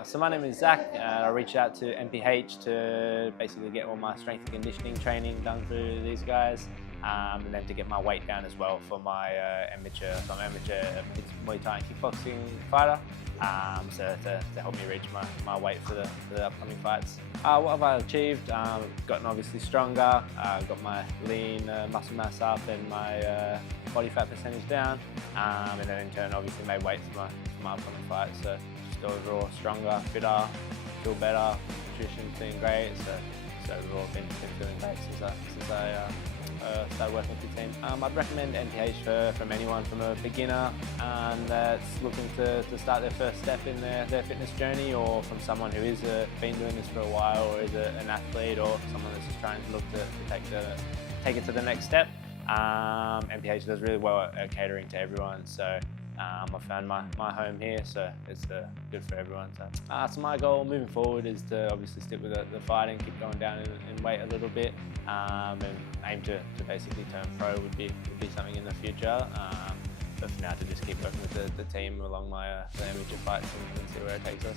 So my name is Zach. I reached out to MPH to basically get all my strength and conditioning training done through these guys, and then to get my weight down as well for my amateur. So I'm an amateur Muay Thai and kickboxing fighter. So to help me reach my weight for the upcoming fights. What have I achieved? Gotten obviously stronger, got my lean muscle mass up and my body fat percentage down, and then in turn obviously made weight for my upcoming fights. So just overall stronger, fitter, feel better, nutrition's been great. So overall been feeling great since I started working with the team. I'd recommend MPH from anyone from a beginner that's looking to start their first step in their fitness journey, or from someone who is been doing this for a while, or is an athlete, or someone that's just trying to look to take it to the next step. MPH does really well at catering to everyone, so I found my home here, so it's good for everyone. So my goal moving forward is to obviously stick with the fighting, keep going down in weight a little bit, and aim to basically turn pro would be something in the future. But for now, to just keep working with the team along the amateur fights and see where it takes us.